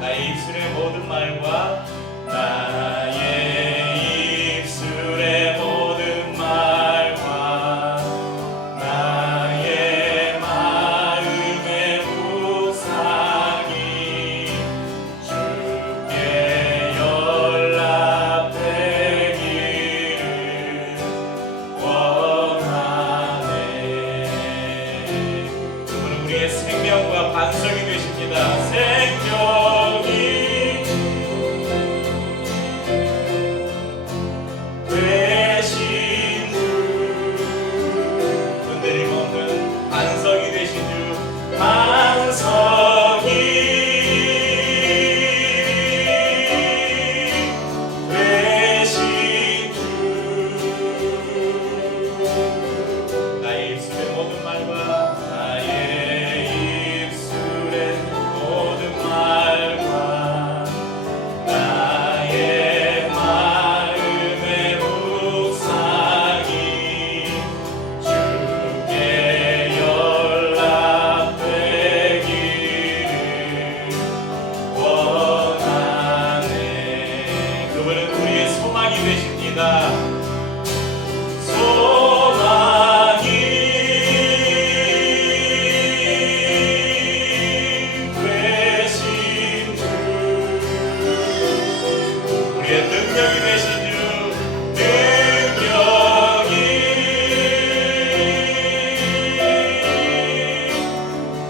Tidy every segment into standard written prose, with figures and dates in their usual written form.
나의 입술의 모든 말과 나의 입술의 모든 말과 나의 마음의 묵상이 주께 연락되기를 원하네. 그분은 우리의 생명과 반석이 되십니다. 생명이 되신 주, 흔들림 없는 반석이 되신 주, 반석이 되신 주. 나의 입술의 모든 말과 나의 입술의 모든 말과 나의 마음의 묵상이 주께 연락되기를 원하네. 그분은 우리의 소망이 되십니다. 소망이 되신 주, 우리의 능력이 되신 주, 능력이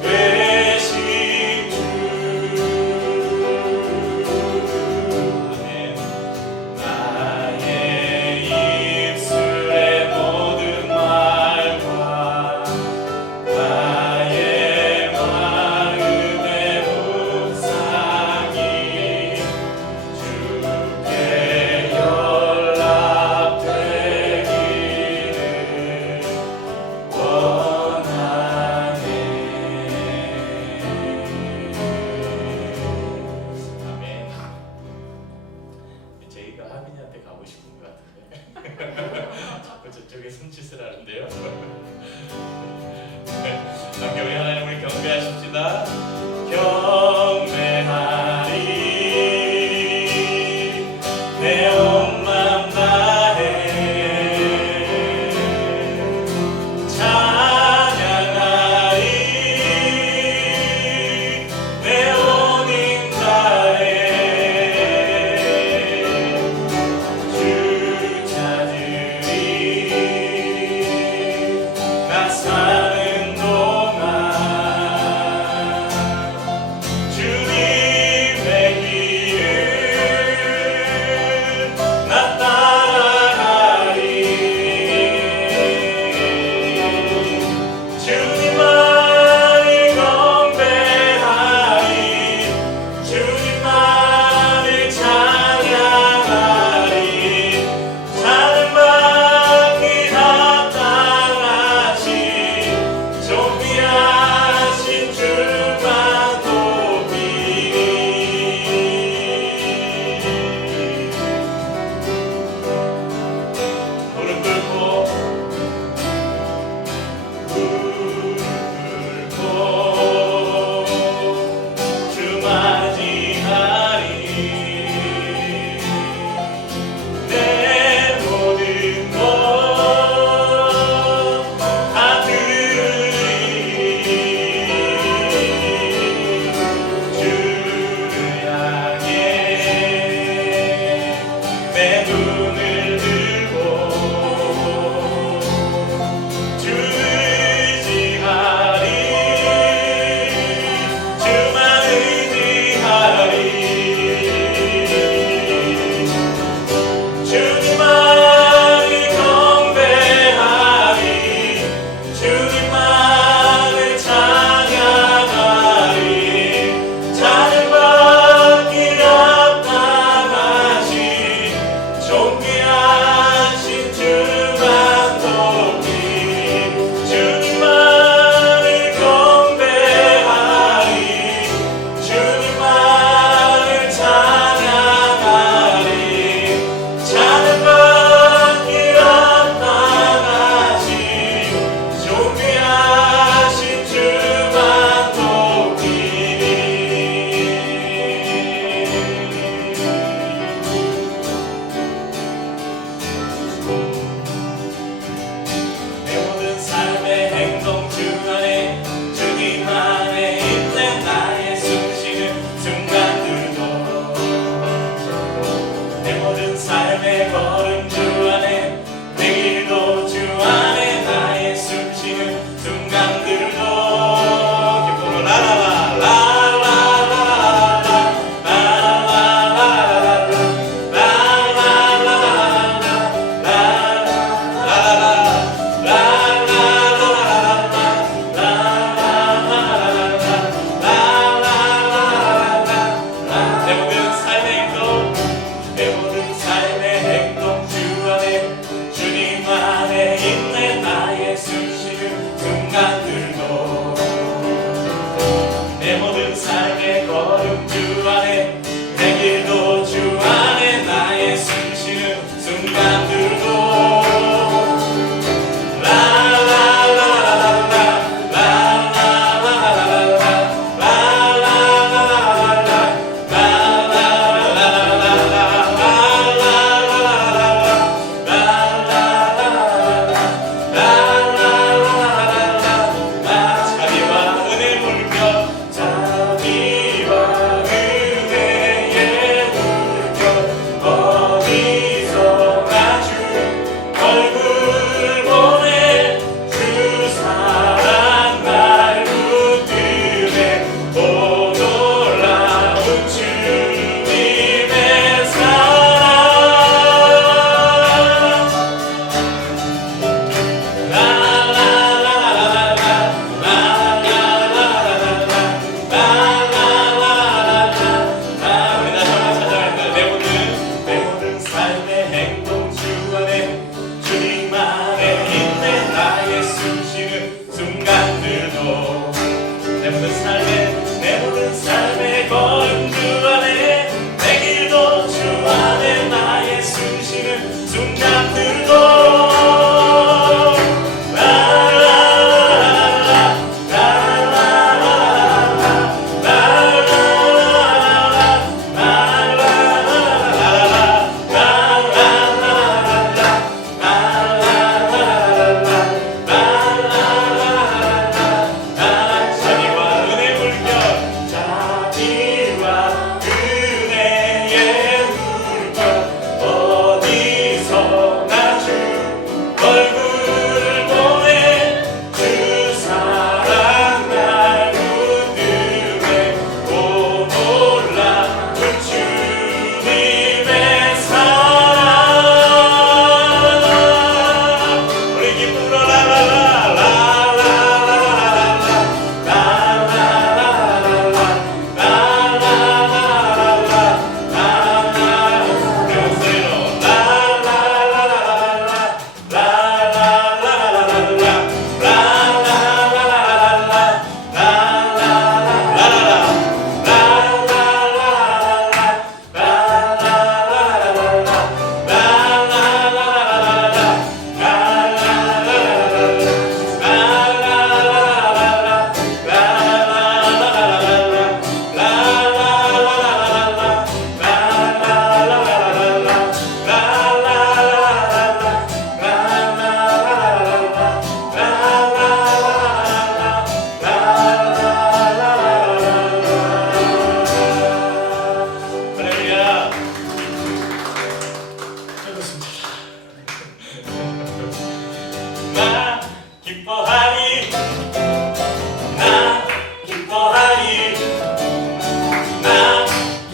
되신 주. 아멘. 나의 입술의 모든 말과 나의 마음의 묵상이 주께 연락되기를 원하네. 아멘. 저희가 하빈이한테 가고 싶은 것 같은데 자꾸 저쪽에 손짓을 하는데요. 함께 우리 하나님을 경배하십시다. 경배하리 내 온 맘 다해 찬양하리 내 온 힘 다해 주 찾으리 나 사는 동안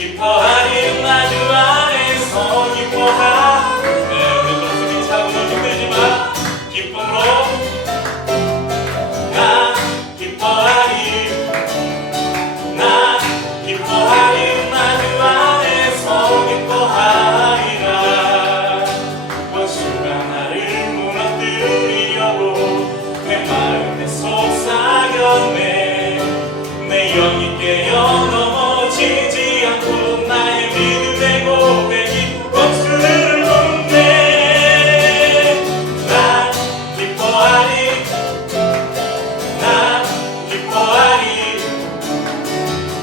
기뻐하리 나주 안에서 기뻐하리. 네, 우리 좀 숨이 차고 힘들지만 기쁨으로 나 기뻐하리. 나 기뻐하리 나주 안에서 기뻐하리라. 원수가 나를 무너뜨리려고 내 마음에 속삭였네. 내 영이 깨어 넘어지지 않고 나의 믿음의 고백이 원수를 묻네. 나 기뻐하리. 나 기뻐하리.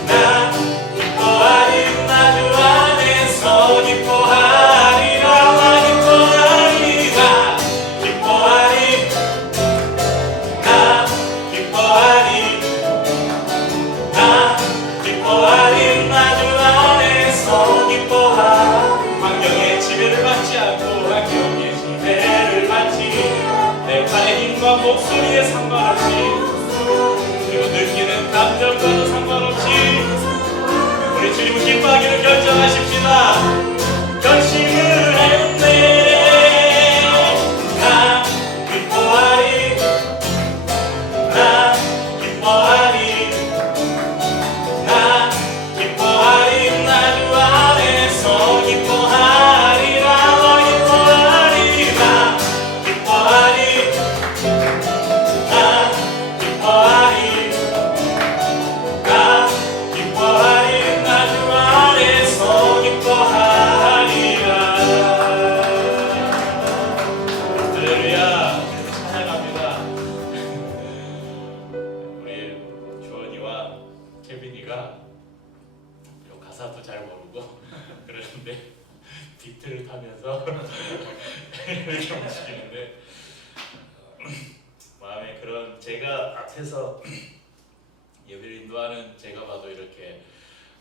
나 기뻐하리 나주 안에서 기뻐하리라. 나 기뻐하리. 나 기뻐하리. 나 기뻐하리. 나 기뻐하리 나주 안에서 기뻐하리. 환경의 지배를 받지 않고 환경의 지배를 받지. 내 팔의 힘과 목소리에 상관없이 그리고 느끼는 감정과도 상관없이 우리 주님을 기뻐하기를 결정하십시다. 결심을 했네. 나 기뻐하리. 나 기뻐하리. 나 기뻐하리 나주 안에서 기뻐하리라. 나 기뻐하리. 나 기뻐하리. 나 기뻐하리. 나 기뻐하리 나주 안에서 기뻐하리라. 할렐루야. 찬양합니다. 우리 주원이와 케빈이가 요 가사도 잘 모르고 그러는데 비트를 타면서 이렇게 움직이는데 마음에 그런 제가 앞에서 예배를 인도하는 제가 봐도 이렇게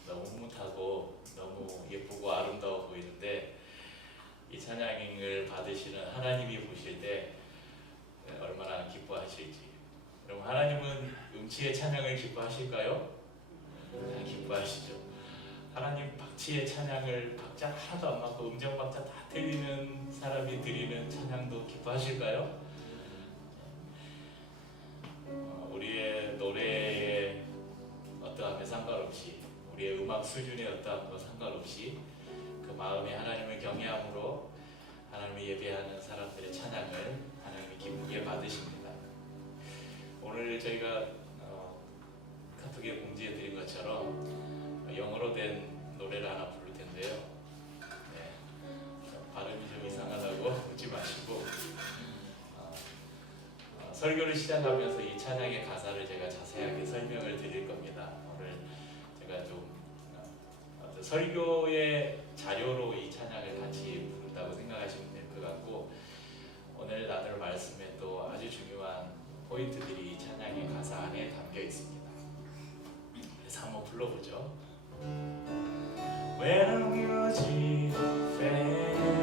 너무 흐뭇하고 너무 예쁘고 아름다워 보이는데 이 찬양을 받으시는 하나님이 보실 때 얼마나 기뻐하실지. 그럼 하나님은 음치의 찬양을 기뻐하실까요? 기뻐하시죠. 하나님 박치의 찬양을 박자 하나도 안 맞고 음정 박자 다 틀리는 사람이 드리는 찬양도 기뻐하실까요? 우리의 노래의 어떠함에 상관없이 우리의 음악 수준의 어떠함과 상관없이 그 마음에 하나님을 경외함으로 하나님을 예배하는 사람들의 찬양을 하나님이 기쁘게 받으십니다. 오늘 저희가 카톡에 공지해 드린 것처럼 영어로 된 노래를 하나 부를 텐데요. 네, 발음이 좀 이상하다고 웃지 마시고 설교를 시작하면서 이 찬양의 가사를 제가 자세하게 설명을 드릴 겁니다. 오늘 제가 좀 설교의 자료로 이 찬양을 같이 부른다고 생각하시면 될 것 같고 오늘 나눌 말씀에 또 아주 중요한 포인트들이 이 찬양의 가사 안에 담겨 있습니다. 그래서 한번 불러보죠. When music fades,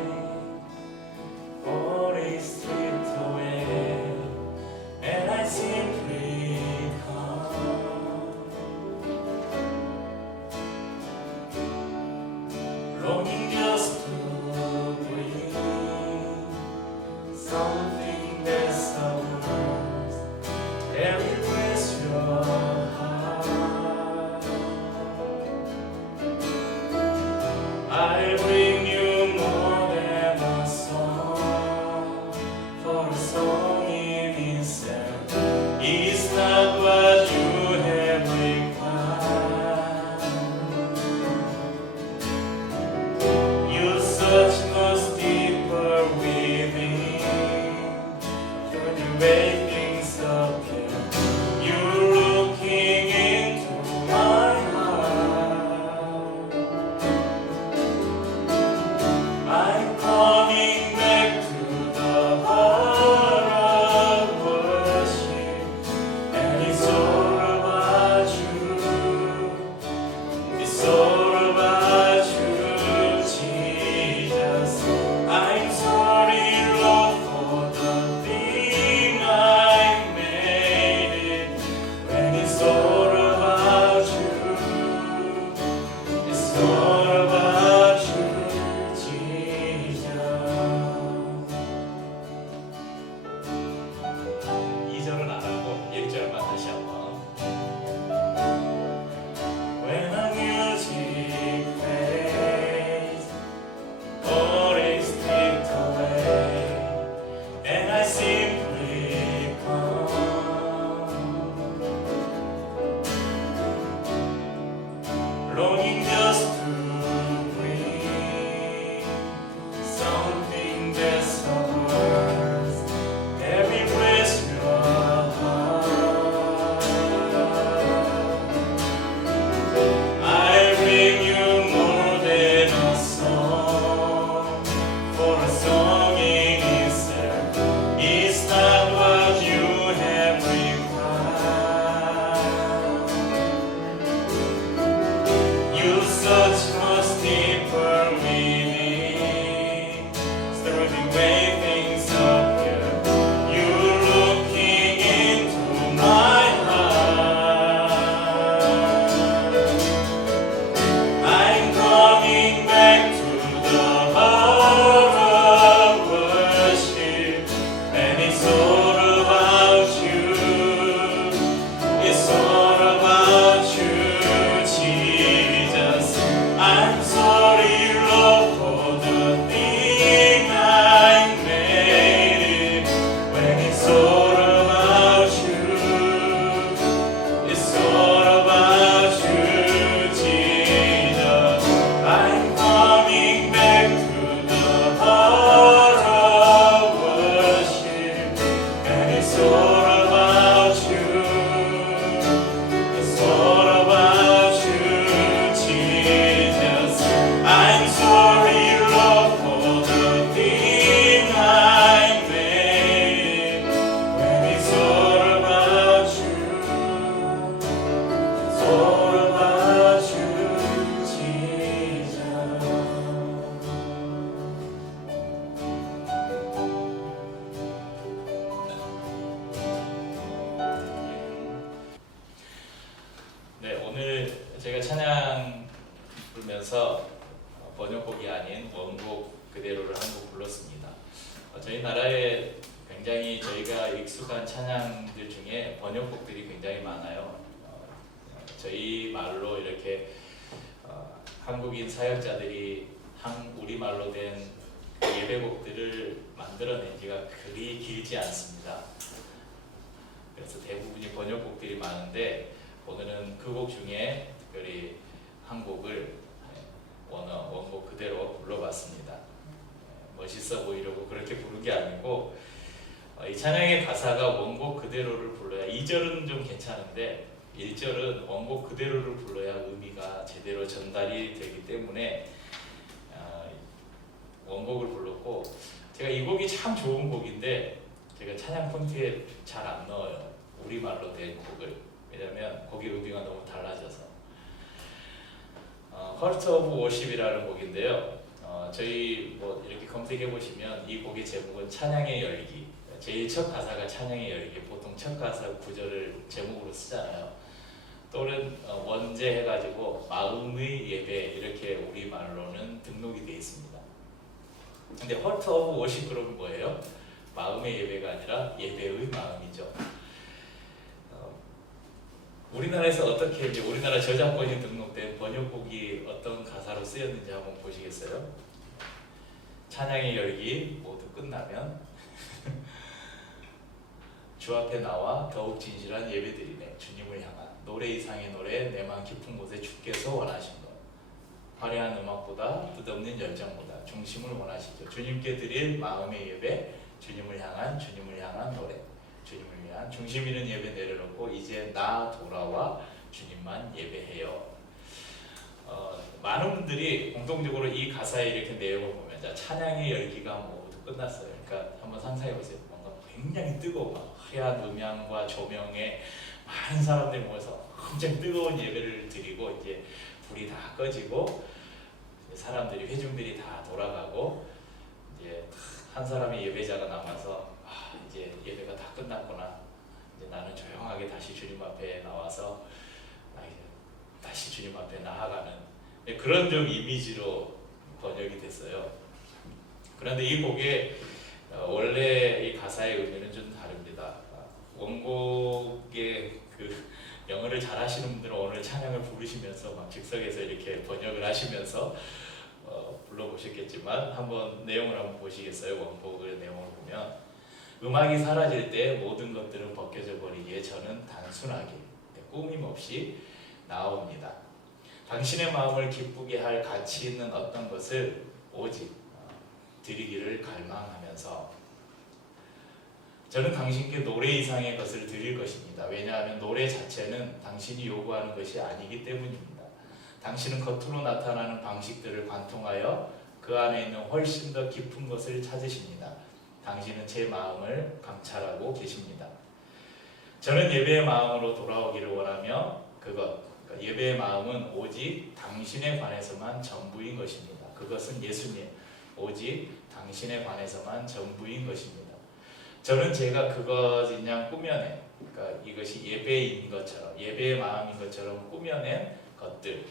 all is stripped away, and I simply come, longing just to breathe something that's ours, that will bless your heart. I bring you more than a song, for a song in itself is not what you have required. all about you, Jesus. 2절은 안 하고 1절만 다시 한번. When the music fades, all is stripped away, and I simply come, longing just to bring something that's of worth, every place your heart. I bring you more than a song, for a song in itself is not what you have required. You search much deeper within, through the way things appear. You're looking into my heart. I'm coming back to the heart of worship, and it's all about you. It's all about you, Jesus. I'm sorry, Lord, for the thing I made, when it's all about you. It's all about you, Jesus. I'm coming back to the heart of worship, and it's all about you. It's all about you, Jesus. I'm sorry, Lord, for the thing I made, when it's all about you. It's all about you, Jesus. 네, 오늘 제가 찬양 부르면서 번역곡이 아닌 원곡 그대로를 한 곡 불렀습니다. 저희 나라에 굉장히 저희가 익숙한 찬양들 중에 번역곡들이 굉장히 많아요. 저희 말로 이렇게 한국인 사역자들이 우리말로 된 예배곡들을 만들어낸 지가 그리 길지 않습니다. 그래서 대부분이 번역곡들이 많은데 오늘은 그 곡 중에 특별히 한 곡을 원곡 그대로 불러봤습니다. 멋있어 보이려고 그렇게 부른 게 아니고 이 찬양의 가사가 원곡 그대로를 불러야 2절은 좀 괜찮은데 1절은 원곡 그대로를 불러야 의미가 제대로 전달이 되기 때문에 원곡을 불렀고, 제가 이 곡이 참 좋은 곡인데 제가 찬양 폰트에 잘 안 넣어요. 우리말로 된 곡을. 왜냐면 곡의 의미가 너무 달라져서. Heart of Worship이라는 곡인데요. 저희 뭐 이렇게 검색해 보시면 이 곡의 제목은 찬양의 열기. 제일 첫 가사가 찬양의 열기. 보통 첫 가사 구절을 제목으로 쓰잖아요. 또는 원제 해가지고 마음의 예배 이렇게 우리말로는 등록이 되어 있습니다. 근데 Heart of Worship 그러면 뭐예요? 마음의 예배가 아니라 예배의 마음이죠. 우리나라에서 어떻게 이제 우리나라 저작권이 등록된 번역곡이 어떤 가사로 쓰였는지 한번 보시겠어요? 찬양의 열기 모두 끝나면 주 앞에 나와 더욱 진실한 예배드리네. 주님을 향한 노래 이상의 노래, 내 맘 깊은 곳에 주께서 원하신 것. 화려한 음악보다 뜻없는 열정보다 중심을 원하시죠. 주님께 드릴 마음의 예배, 주님을 향한 노래, 주님을 위한 중심 있는 예배 내려놓고 이제 나 돌아와 주님만 예배해요. 많은 분들이 공통적으로 이 가사에 이렇게 내용을 보면 자, 찬양의 열기가 모두 끝났어요. 그러니까 한번 상상해 보세요. 뭔가 굉장히 뜨거운 화려한 음향과 조명에 많은 사람들이 모여서 엄청 뜨거운 예배를 드리고 이제 불이 다 꺼지고 사람들이 회중들이 다 돌아가고 이제 한 사람의 예배자가 남아서 이제 예배가 다 끝났구나. 이제 나는 조용하게 다시 주님 앞에 나와서 다시 주님 앞에 나아가는 그런 좀 이미지로 번역이 됐어요. 그런데 이 곡의 원래 이 가사의 의미는 좀 다릅니다. 원곡의 그 영어를 잘하시는 분들은 오늘 찬양을 부르시면서 막 즉석에서 이렇게 번역을 하시면서 불러보셨겠지만 한번 내용을 한번 보시겠어요? 원곡의 내용을 보면 음악이 사라질 때 모든 것들은 벗겨져 버리기에 저는 단순하게 꾸밈없이 나옵니다. 당신의 마음을 기쁘게 할 가치 있는 어떤 것을 오직 드리기를 갈망하면서 저는 당신께 노래 이상의 것을 드릴 것입니다. 왜냐하면 노래 자체는 당신이 요구하는 것이 아니기 때문입니다. 당신은 겉으로 나타나는 방식들을 관통하여 그 안에 있는 훨씬 더 깊은 것을 찾으십니다. 당신은 제 마음을 감찰하고 계십니다. 저는 예배의 마음으로 돌아오기를 원하며 그러니까 예배의 마음은 오직 당신에 관해서만 전부인 것입니다. 그것은 예수님, 오직 당신에 관해서만 전부인 것입니다. 저는 제가 그것인 양 꾸며낸, 그러니까 이것이 예배인 것처럼, 예배의 마음인 것처럼 꾸며낸 것들,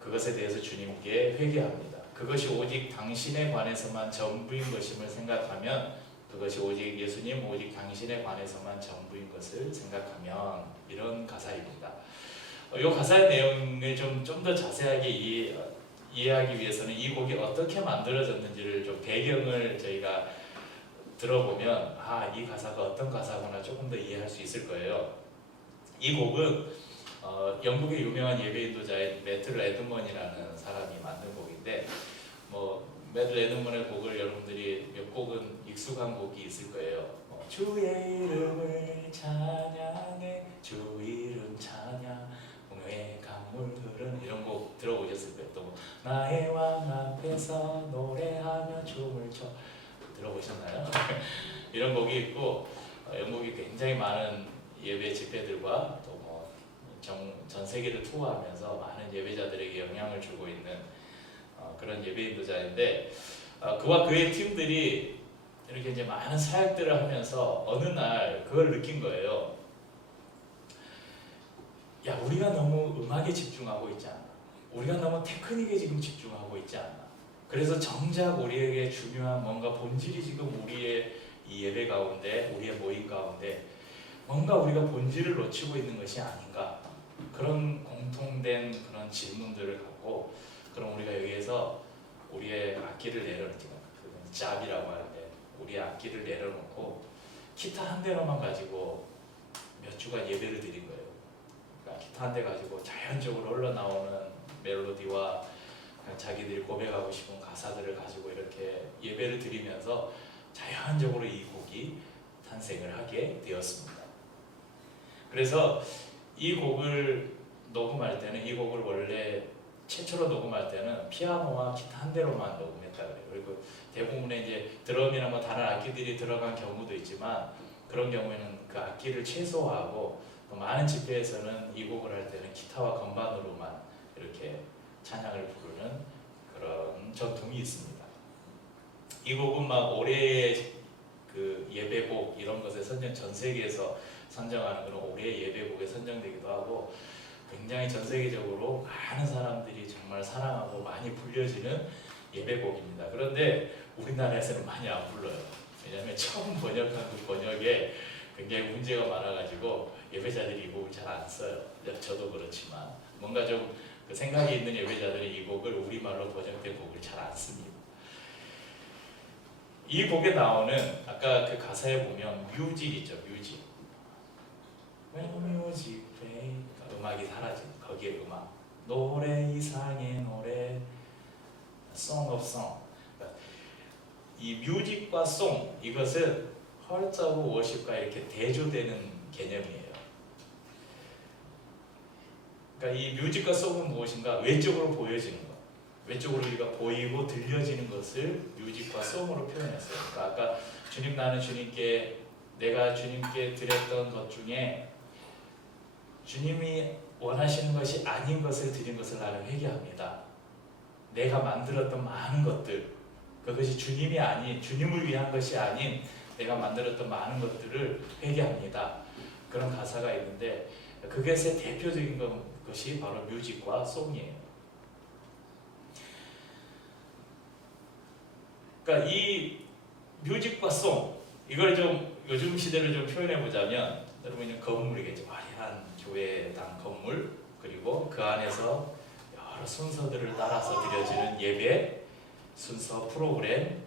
그것에 대해서 주님께 회개합니다. 그것이 오직 당신에 관해서만 전부인 것임을 생각하면, 그것이 오직 예수님, 오직 당신에 관해서만 전부인 것을 생각하면, 이런 가사입니다. 이 가사의 내용을 좀 더 자세하게 이해하기 위해서는 이 곡이 어떻게 만들어졌는지를 좀 배경을 저희가 들어보면 이 가사가 어떤 가사구나 조금 더 이해할 수 있을 거예요. 이 곡은 영국의 유명한 예배 인도자인 매트 레드먼이라는 사람이 만든 곡인데 매트 레드먼의 곡을 여러분들이 몇 곡은 익숙한 곡이 있을 거예요. 주의 이름을 찬양해 주 이름 찬양 공의 강물 흐르는 이런 곡 들어보셨을 거예요. 또 나의 왕 앞에서 노래하며 춤을 춰 들어보셨나요? 이런 곡이 있고 영국이 굉장히 많은 예배 집회들과 또 전 세계를 투어하면서 많은 예배자들에게 영향을 주고 있는 그런 예배 인도자인데 그와 그의 팀들이 이렇게 이제 많은 사역들을 하면서 어느 날 그걸 느낀 거예요. 야, 우리가 너무 음악에 집중하고 있지 않나? 우리가 너무 테크닉에 지금 집중하고 있지 않나? 그래서 정작 우리에게 중요한 뭔가 본질이 지금 우리의 이 예배 가운데, 우리의 모임 가운데 뭔가 우리가 본질을 놓치고 있는 것이 아닌가? 그런 공통된 그런 질문들을 갖고 그럼 우리가 여기에서 우리의 악기를 내려놓기는 그건 짭이라고 하는데 우리의 악기를 내려놓고 기타 한 대로만 가지고 몇 주간 예배를 드린 거예요. 그러니까 기타 한 대 가지고 자연적으로 흘러나오는 멜로디와 자기들이 고백하고 싶은 가사들을 가지고 이렇게 예배를 드리면서 자연적으로 이 곡이 탄생을 하게 되었습니다. 그래서 이 곡을 녹음할 때는 이 곡을 원래 최초로 녹음할 때는 피아노와 기타 한 대로만 녹음했다 그래요. 그리고 대부분의 이제 드럼이나 다른 악기들이 들어간 경우도 있지만 그런 경우에는 그 악기를 최소화하고 또 많은 집회에서는 이 곡을 할 때는 기타와 건반으로만 이렇게 찬양을 부르는 그런 전통이 있습니다. 이 곡은 올해의 그 예배곡 이런 것에 전 세계에서 선정하는 그런 올해의 예배곡에 선정되기도 하고 굉장히 전 세계적으로 많은 사람들이 정말 사랑하고 많이 불려지는 예배곡입니다. 그런데 우리나라에서는 많이 안 불러요. 왜냐하면 처음 번역한 그 번역에 굉장히 문제가 많아가지고 예배자들이 이 곡을 잘 안 써요. 저도 그렇지만 뭔가 좀 그 생각이 있는 예배자들이 이 곡을 우리말로 번역된 곡을 잘 안 씁니다. 이 곡에 나오는 아까 그 가사에 보면 뮤직 있죠. 뮤직. When music play, 음악이 사라진 거기에 음악. 노래 이상의 노래, song of song. 이 뮤직과 송 이것은 Hearts of Worship과 이렇게 대조되는 개념이에요. 그러니까 이 뮤직과 송은 무엇인가? 외적으로 보여지는 것. 외적으로 우리가 보이고 들려지는 것을 뮤직과 송으로 표현했어요. 그러니까 아까 내가 주님께 드렸던 것 중에 주님이 원하시는 것이 아닌 것을 드린 것을 나는 회개합니다. 내가 만들었던 많은 것들, 그것이 주님을 위한 것이 아닌 내가 만들었던 많은 것들을 회개합니다. 그런 가사가 있는데 그것의 대표적인 것이 바로 뮤직과 송이에요. 그러니까 이 뮤직과 송 이걸 좀 요즘 시대를 좀 표현해 보자면 여러분 건물이겠죠. 화려한 교회당 건물 그리고 그 안에서 여러 순서들을 따라서 드려지는 예배 순서 프로그램.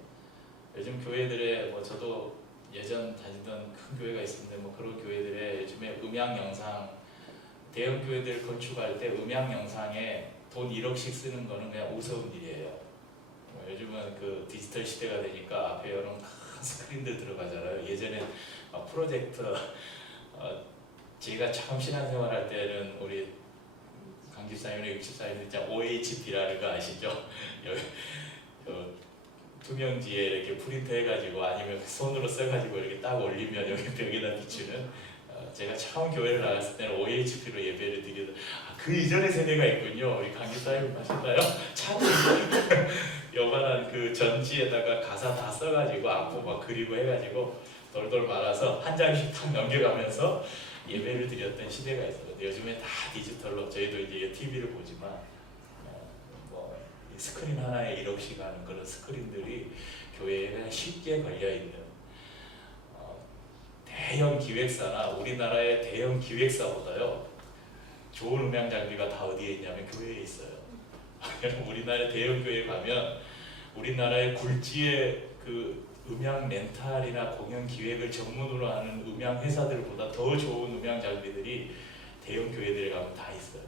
요즘 교회들의 뭐 저도 예전 다니던 큰 교회가 있었는데 뭐 그런 교회들의 요즘에 음향 영상 대형 교회들 건축할 때 음향 영상에 돈 1억씩 쓰는 거는 그냥 우스운 일이에요. 요즘은 그 디지털 시대가 되니까 앞에 여러 큰 스크린들 들어가잖아요. 예전엔 프로젝터 제가 처음 신앙생활 할 때는 우리 강집사님이나 육집사님들 진짜 OHP라는 거 아시죠? 투명지에 이렇게 프린트 해가지고 아니면 손으로 써가지고 이렇게 딱 올리면 여기 벽에다 비추는 제가 처음 교회를 나갔을 때는 OHP로 예배를 드리던 그 이전의 세대가 있군요. 우리 강집사님 아시나요? 참 요만한 그 전지에다가 가사 다 써가지고 앞부 막 그리고 해가지고 돌돌 말아서 한 장씩 탁 넘겨가면서 예배를 드렸던 시대가 있었거든요. 요즘에 다 디지털로 저희도 이제 TV를 보지만 뭐 스크린 하나에 1억씩 하는 그런 스크린들이 교회에 쉽게 걸려있는 대형 기획사나 우리나라의 대형 기획사보다요 좋은 음향 장비가 다 어디에 있냐면 교회에 있어요. 우리나라 대형 교회 가면 우리나라의 굴지의 그 음향 렌탈이나 공연 기획을 전문으로 하는 음향 회사들보다 더 좋은 음향 장비들이 대형 교회들에 가면 다 있어요.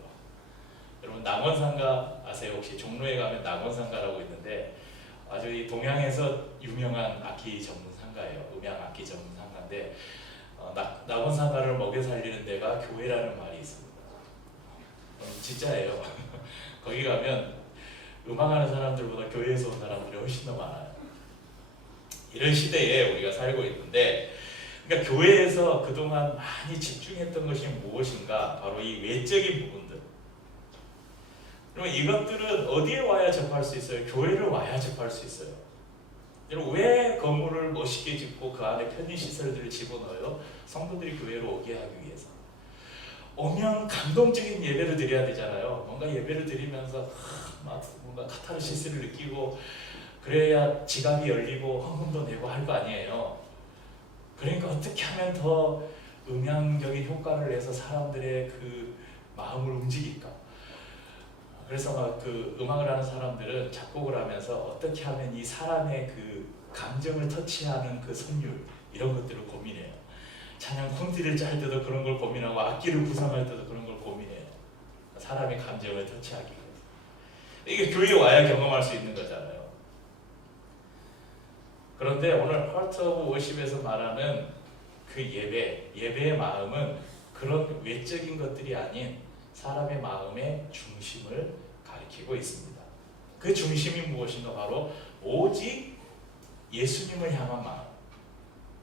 여러분 낙원상가 아세요? 혹시 종로에 가면 낙원상가라고 있는데 아주 이 동양에서 유명한 악기 전문 상가예요. 음향 악기 전문 상가인데 낙원상가를 먹여 살리는 데가 교회라는 말이 있습니다. 진짜예요. 거기 가면 음악하는 사람들보다 교회에서 온 사람들이 훨씬 더 많아요. 이런 시대에 우리가 살고 있는데 그러니까 교회에서 그동안 많이 집중했던 것이 무엇인가? 바로 이 외적인 부분들. 그러면 이것들은 어디에 와야 접할 수 있어요? 교회를 와야 접할 수 있어요. 여러분 왜 건물을 멋있게 짓고 그 안에 편의시설들을 집어넣어요? 성도들이 교회로 오게 하기 위해서. 오면 감동적인 예배를 드려야 되잖아요. 뭔가 예배를 드리면서 뭔가 카타르시스를 느끼고 그래야 지갑이 열리고 헌금도 내고 할 거 아니에요. 그러니까 어떻게 하면 더 음향적인 효과를 내서 사람들의 그 마음을 움직일까? 그래서 막 그 음악을 하는 사람들은 작곡을 하면서 어떻게 하면 이 사람의 그 감정을 터치하는 그 선율 이런 것들을 고민해요. 찬양 콘티를 짤 때도 그런 걸 고민하고 악기를 구상할 때도 그런 걸 고민해요. 사람의 감정을 터치하기 위해서. 이게 교회에 와야 경험할 수 있는 거잖아요. 그런데 오늘 Heart of Worship에서 말하는 그 예배의 마음은 그런 외적인 것들이 아닌 사람의 마음의 중심을 가리키고 있습니다. 그 중심이 무엇인가? 바로 오직 예수님을 향한 마음.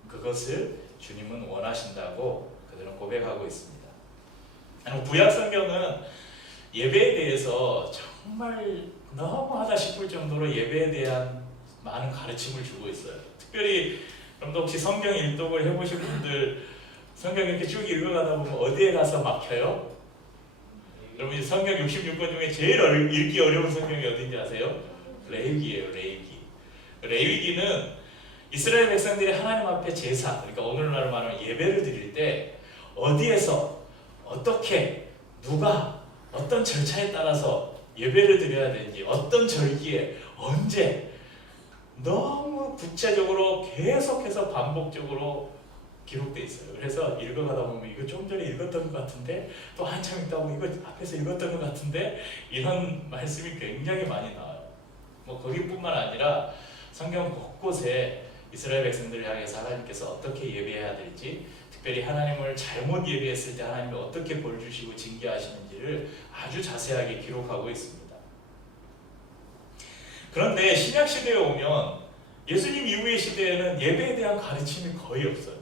그것을 주님은 원하신다고 그들은 고백하고 있습니다. 구약 성경은 예배에 대해서 정말 너무하다 싶을 정도로 예배에 대한 많은 가르침을 주고 있어요. 특별히 여러분도 혹시 성경 일독을 해보신 분들 성경 이렇게 쭉 읽어가다 보면 어디에 가서 막혀요? 여러분 성경 66권 중에 제일 읽기 어려운 성경이 어딘지 아세요? 레위기예요. 레위기는 이스라엘 백성들이 하나님 앞에 제사, 그러니까 오늘날 말하면 예배를 드릴 때 어디에서 어떻게 누가 어떤 절차에 따라서 예배를 드려야 되는지 어떤 절기에 언제 너무 구체적으로 계속해서 반복적으로 기록되어 있어요. 그래서 읽어가다 보면 이거 좀 전에 읽었던 것 같은데 또 한참 있다 보면 이거 앞에서 읽었던 것 같은데 이런 말씀이 굉장히 많이 나와요. 뭐 거기뿐만 아니라 성경 곳곳에 이스라엘 백성들을 향해서 하나님께서 어떻게 예배해야 될지, 특별히 하나님을 잘못 예배했을 때 하나님이 어떻게 벌 주시고 징계하시는지를 아주 자세하게 기록하고 있습니다. 그런데 신약 시대에 오면 예수님 이후의 시대에는 예배에 대한 가르침이 거의 없어요.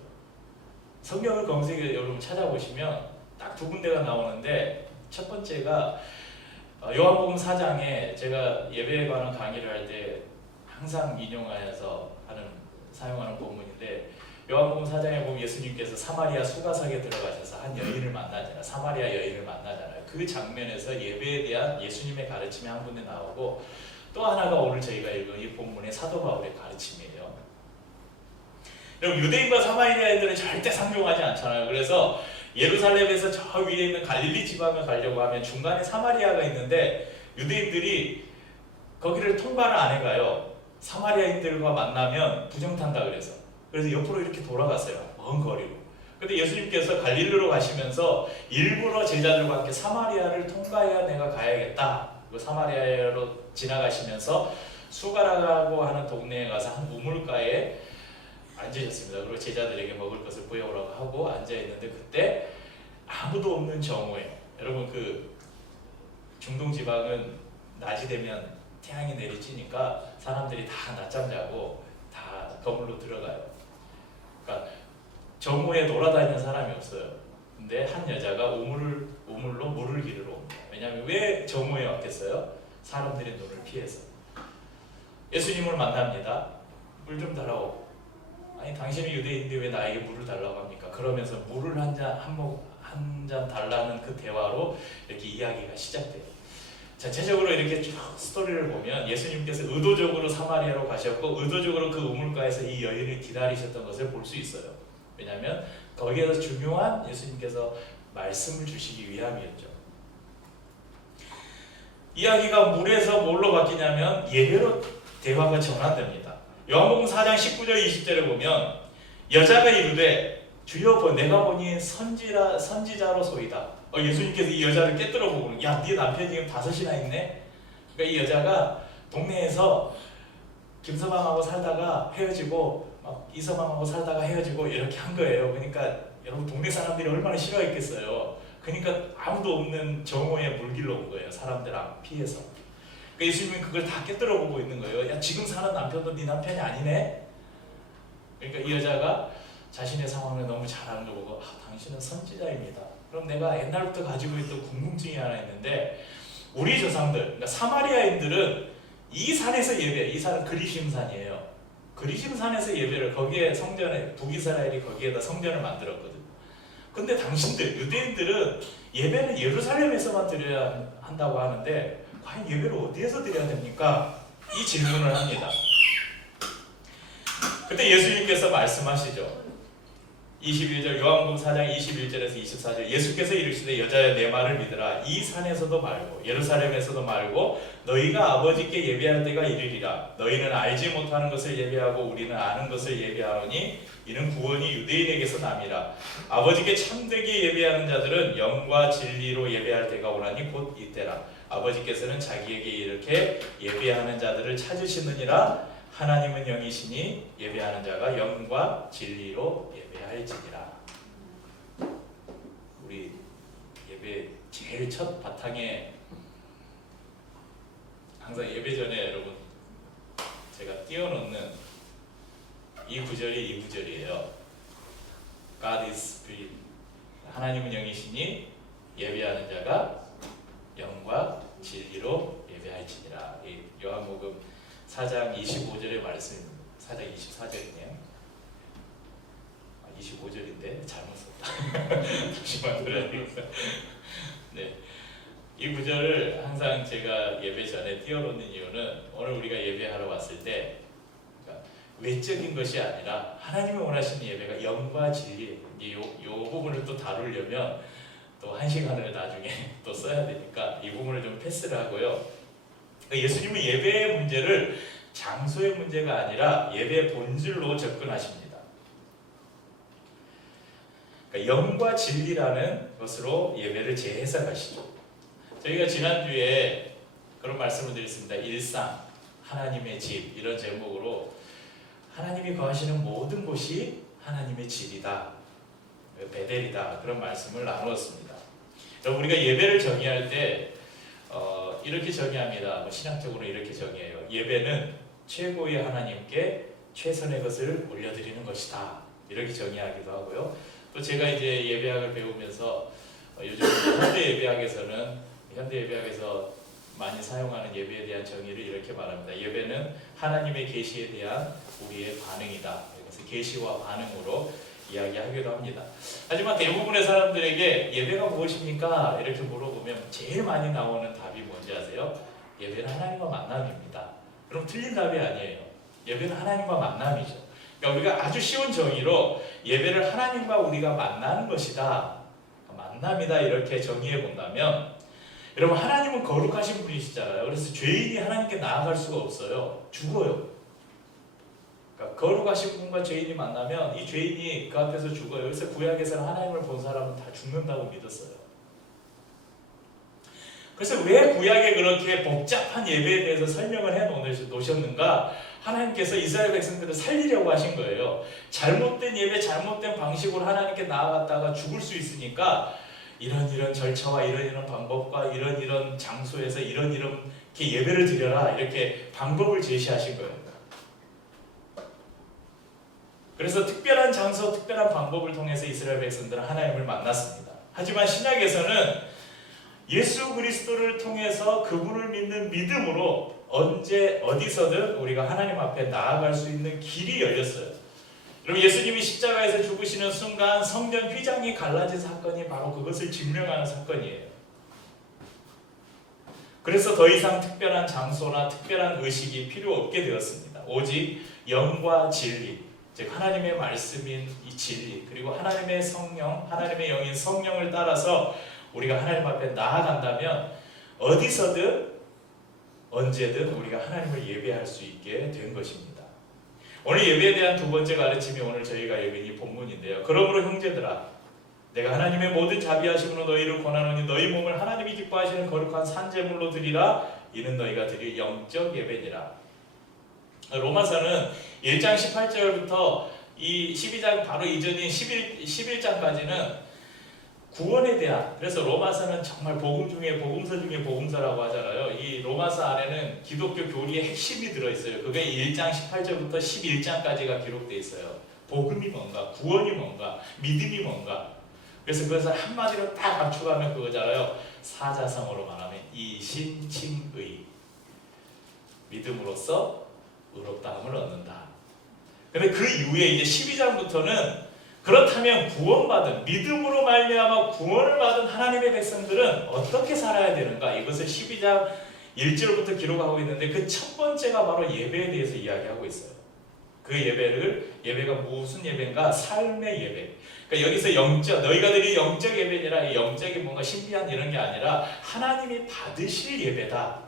성경을 검색해 여러분 찾아보시면 딱 두 군데가 나오는데 첫 번째가 요한복음 4장에 제가 예배에 관한 강의를 할 때 항상 인용하여서 사용하는 본문인데 요한복음 4장에 보면 예수님께서 사마리아 수가성에 들어가셔서 한 여인을 만나잖아요. 사마리아 여인을 만나잖아요. 그 장면에서 예배에 대한 예수님의 가르침이 한 군데 나오고 또 하나가 오늘 저희가 읽은 이 본문의 사도 바울의 가르침이에요. 여러분, 유대인과 사마리아인들은 절대 상종하지 않잖아요. 그래서 예루살렘에서 저 위에 있는 갈릴리 지방을 가려고 하면 중간에 사마리아가 있는데 유대인들이 거기를 통과를 안 해가요. 사마리아인들과 만나면 부정탄다 그래서 옆으로 이렇게 돌아갔어요. 먼 거리로. 근데 예수님께서 갈릴리로 가시면서 일부러 제자들과 함께 사마리아를 통과해야 내가 가야겠다. 그 사마리아로 지나가시면서 수가라고 하는 동네에 가서 한 우물가에 앉으셨습니다. 그리고 제자들에게 먹을 것을 구해오라고 하고 앉아있는데 그때 아무도 없는 정오에, 여러분 그 중동 지방은 낮이 되면 태양이 내리쬐니까 사람들이 다 낮잠 자고 다 거물로 들어가요. 그러니까 정오에 돌아다니는 사람이 없어요. 근데 한 여자가 우물로 물을 기르러 옵니다. 왜냐하면 왜 정오에 왔겠어요? 사람들의 눈을 피해서. 예수님을 만납니다. 물 좀 달라고. 아니 당신은 유대인인데 왜 나에게 물을 달라고 합니까? 그러면서 물을 한 잔 달라는 그 대화로 이렇게 이야기가 시작돼요. 전체적으로 이렇게 쭉 스토리를 보면 예수님께서 의도적으로 사마리아로 가셨고 의도적으로 그 우물가에서 이 여인을 기다리셨던 것을 볼 수 있어요. 왜냐하면 거기에서 중요한 예수님께서 말씀을 주시기 위함이었죠. 이야기가 물에서 뭘로 바뀌냐면 예배로 대화가 전환됩니다. 요한복음 4장 19절 20절에 보면 여자가 이르되 주여 내가 보니 선지자로소이다. 예수님께서 이 여자를 깨뜨려 보고는 야, 네 남편이 지금 5이나 있네. 그러니까 이 여자가 동네에서 김서방하고 살다가 헤어지고 이서방하고 살다가 헤어지고 이렇게 한 거예요. 그러니까 여러분 동네 사람들이 얼마나 싫어했겠어요. 그러니까 아무도 없는 정오에 물길로 온 거예요. 사람들 앞 피해서. 그러니까 예수님은 그걸 다 깨뜨려 보고 있는 거예요. 야, 지금 사는 남편도 네 남편이 아니네. 그러니까 이 여자가 자신의 상황을 너무 잘 아는 거 보고 당신은 선지자입니다. 그럼 내가 옛날부터 가지고 있던 궁금증이 하나 있는데 우리 조상들, 그러니까 사마리아인들은 이 산에서 예배, 이 산은 그리심산이에요. 그리심산에서 예배를 거기에 성전에 북이스라엘이 거기에다 성전을 만들었거든요. 근데 당신들 유대인들은 예배는 예루살렘에서만 드려야 한다고 하는데 과연 예배를 어디에서 드려야 됩니까? 이 질문을 합니다. 그때 예수님께서 말씀하시죠. 21절 요한복음 4장 21절에서 24절 예수께서 이르시되 여자여 내 말을 믿으라. 이 산에서도 말고 예루살렘에서도 말고 너희가 아버지께 예배할 때가 이르리라. 너희는 알지 못하는 것을 예배하고 우리는 아는 것을 예배하노니 이는 구원이 유대인에게서 남이라. 아버지께 참되게 예배하는 자들은 영과 진리로 예배할 때가 오나니 곧 이때라. 아버지께서는 자기에게 이렇게 예배하는 자들을 찾으시느니라. 하나님은 영이시니 예배하는 자가 영과 진리로 예배할지니라. 우리 예배 제일 첫 바탕에 항상 예배 전에 여러분 제가 띄워놓는 이 구절이 이 구절이에요. God is Spirit. 하나님은 영이시니 예배하는 자가 영과 진리로 예배할지니라. 이 요한복음 4장 25절의 말씀입니다. 4장 24절이네요. 25절인데 잘못 썼다. 다시 만들어야 되겠다. 네, 이 구절을 항상 제가 예배 전에 띄워놓는 이유는 오늘 우리가 예배하러 왔을 때 그러니까 외적인 것이 아니라 하나님이 원하시는 예배가 영과 진리, 요 부분을 또 다루려면 또 1시간을 나중에 또 써야 되니까 이 부분을 좀 패스를 하고요. 예수님은 예배의 문제를 장소의 문제가 아니라 예배의 본질로 접근하십니다. 그러니까 영과 진리라는 것으로 예배를 재해석하시죠. 저희가 지난주에 그런 말씀을 드렸습니다. 일상, 하나님의 집 이런 제목으로 하나님이 거하시는 모든 곳이 하나님의 집이다, 베델이다 그런 말씀을 나누었습니다. 우리가 예배를 정의할 때 이렇게 정의합니다. 신학적으로 이렇게 정의해요. 예배는 최고의 하나님께 최선의 것을 올려드리는 것이다. 이렇게 정의하기도 하고요. 또 제가 이제 예배학을 배우면서 요즘 현대 예배학에서 많이 사용하는 예배에 대한 정의를 이렇게 말합니다. 예배는 하나님의 계시에 대한 우리의 반응이다. 그래서 계시와 반응으로 이야기하기도 합니다. 하지만 대부분의 사람들에게 예배가 무엇입니까? 이렇게 물어보면 제일 많이 나오는 답이 뭔지 아세요? 예배는 하나님과 만남입니다. 그럼 틀린 답이 아니에요. 예배는 하나님과 만남이죠. 그러니까 우리가 아주 쉬운 정의로 예배를 하나님과 우리가 만나는 것이다, 만남이다, 이렇게 정의해 본다면, 여러분 하나님은 거룩하신 분이시잖아요. 그래서 죄인이 하나님께 나아갈 수가 없어요. 죽어요. 그러니까 거룩하신 분과 죄인이 만나면 이 죄인이 그 앞에서 죽어요. 그래서 구약에서는 하나님을 본 사람은 다 죽는다고 믿었어요. 그래서 왜 구약에 그렇게 복잡한 예배에 대해서 설명을 해 놓으셨는가? 하나님께서 이스라엘 백성들을 살리려고 하신 거예요. 잘못된 예배, 잘못된 방식으로 하나님께 나아갔다가 죽을 수 있으니까 이런 절차와 이런 방법과 이런 장소에서 이렇게 예배를 드려라, 이렇게 방법을 제시하신 거예요. 그래서 특별한 장소, 특별한 방법을 통해서 이스라엘 백성들은 하나님을 만났습니다. 하지만 신약에서는 예수 그리스도를 통해서 그분을 믿는 믿음으로 언제 어디서든 우리가 하나님 앞에 나아갈 수 있는 길이 열렸어요. 여러분, 예수님이 십자가에서 죽으시는 순간 성전 휘장이 갈라진 사건이 바로 그것을 증명하는 사건이에요. 그래서 더 이상 특별한 장소나 특별한 의식이 필요 없게 되었습니다. 오직 영과 진리, 즉 하나님의 말씀인 이 진리, 그리고 하나님의 성령, 하나님의 영인 성령을 따라서 우리가 하나님 앞에 나아간다면 어디서든 언제든 우리가 하나님을 예배할 수 있게 된 것입니다. 오늘 예배에 대한 두 번째 가르침이 오늘 저희가 읽은 이 본문인데요. 그러므로 형제들아, 내가 하나님의 모든 자비하심으로 너희를 권하노니 너희 몸을 하나님이 기뻐하시는 거룩한 산제물로 드리라. 이는 너희가 드릴 영적 예배니라. 로마서는 1장 18절부터 이 12장 바로 이전인 11장까지는 구원에 대한, 그래서 로마서는 정말 복음 중에 복음서 중에 복음서라고 하잖아요. 이 로마서 안에는 기독교 교리의 핵심이 들어있어요. 그게 1장 18절부터 11장까지가 기록되어 있어요. 복음이 뭔가, 구원이 뭔가, 믿음이 뭔가. 그래서 그것을 한마디로 딱 압축하면 그거잖아요. 사자성어로 말하면 이신칭의, 믿음으로써 의롭다함을 얻는다. 근데 그 이후에 이제 12장부터는 그렇다면 구원받은, 믿음으로 말미암아 구원을 받은 하나님의 백성들은 어떻게 살아야 되는가? 이것을 12장 1절부터 기록하고 있는데 그 첫 번째가 바로 예배에 대해서 이야기하고 있어요. 그 예배가 무슨 예배인가? 삶의 예배. 그러니까 여기서 영적, 너희가 드릴 영적 예배니라, 이 영적이 뭔가 신비한 이런 게 아니라 하나님이 받으실 예배다.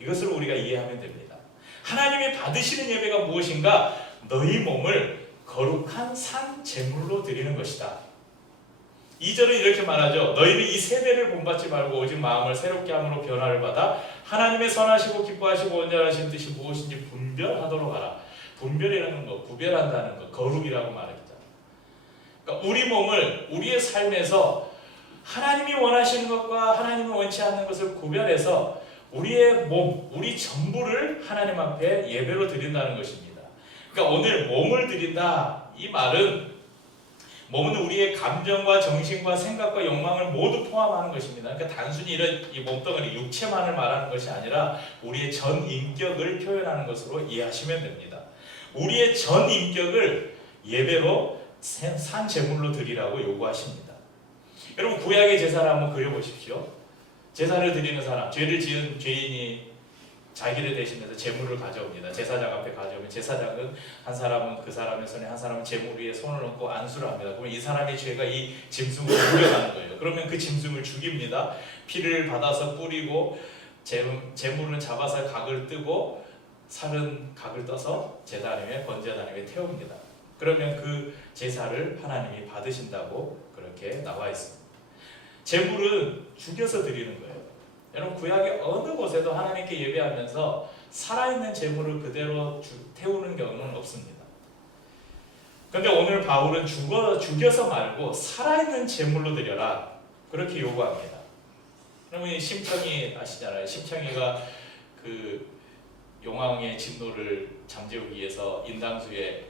이것을 우리가 이해하면 됩니다. 하나님이 받으시는 예배가 무엇인가? 너희 몸을 거룩한 산 제물로 드리는 것이다. 2절은 이렇게 말하죠. 너희는 이 세대를 본받지 말고 오직 마음을 새롭게 함으로 변화를 받아 하나님의 선하시고 기뻐하시고 온전하신 뜻이 무엇인지 분별하도록 하라. 분별이라는 거, 구별한다는 거, 거룩이라고 말합니다. 그러니까 우리 몸을, 우리의 삶에서 하나님이 원하시는 것과 하나님이 원치 않는 것을 구별해서 우리의 몸, 우리 전부를 하나님 앞에 예배로 드린다는 것입니다. 그러니까 오늘 몸을 드린다, 이 말은 몸은 우리의 감정과 정신과 생각과 욕망을 모두 포함하는 것입니다. 그러니까 단순히 이 몸덩어리 육체만을 말하는 것이 아니라 우리의 전 인격을 표현하는 것으로 이해하시면 됩니다. 우리의 전 인격을 예배로 산 제물로 드리라고 요구하십니다. 여러분, 구약의 제사를 한번 그려보십시오. 제사를 드리는 사람, 죄를 지은 죄인이 자기를 대신해서 제물을 가져옵니다. 제사장 앞에 가져오면 제사장은 한 사람은 그 사람의 손에, 한 사람은 제물 위에 손을 얹고 안수를 합니다. 그러면 이 사람의 죄가 이 짐승을 물려가는 거예요. 그러면 그 짐승을 죽입니다. 피를 받아서 뿌리고 제물은 잡아서 각을 뜨고 살은 각을 떠서 제단위에 번제단위에 태웁니다. 그러면 그 제사를 하나님이 받으신다고 그렇게 나와 있습니다. 제물은 죽여서 드리는 거예요. 여러분, 구약의 어느 곳에도 하나님께 예배하면서 살아있는 제물을 그대로 태우는 경우는 없습니다. 그런데 오늘 바울은 죽여서 말고 살아있는 제물로 드려라, 그렇게 요구합니다. 여러분, 심청이 아시잖아요. 심청이가 그 용왕의 진노를 잠재우기 위해서 인당수에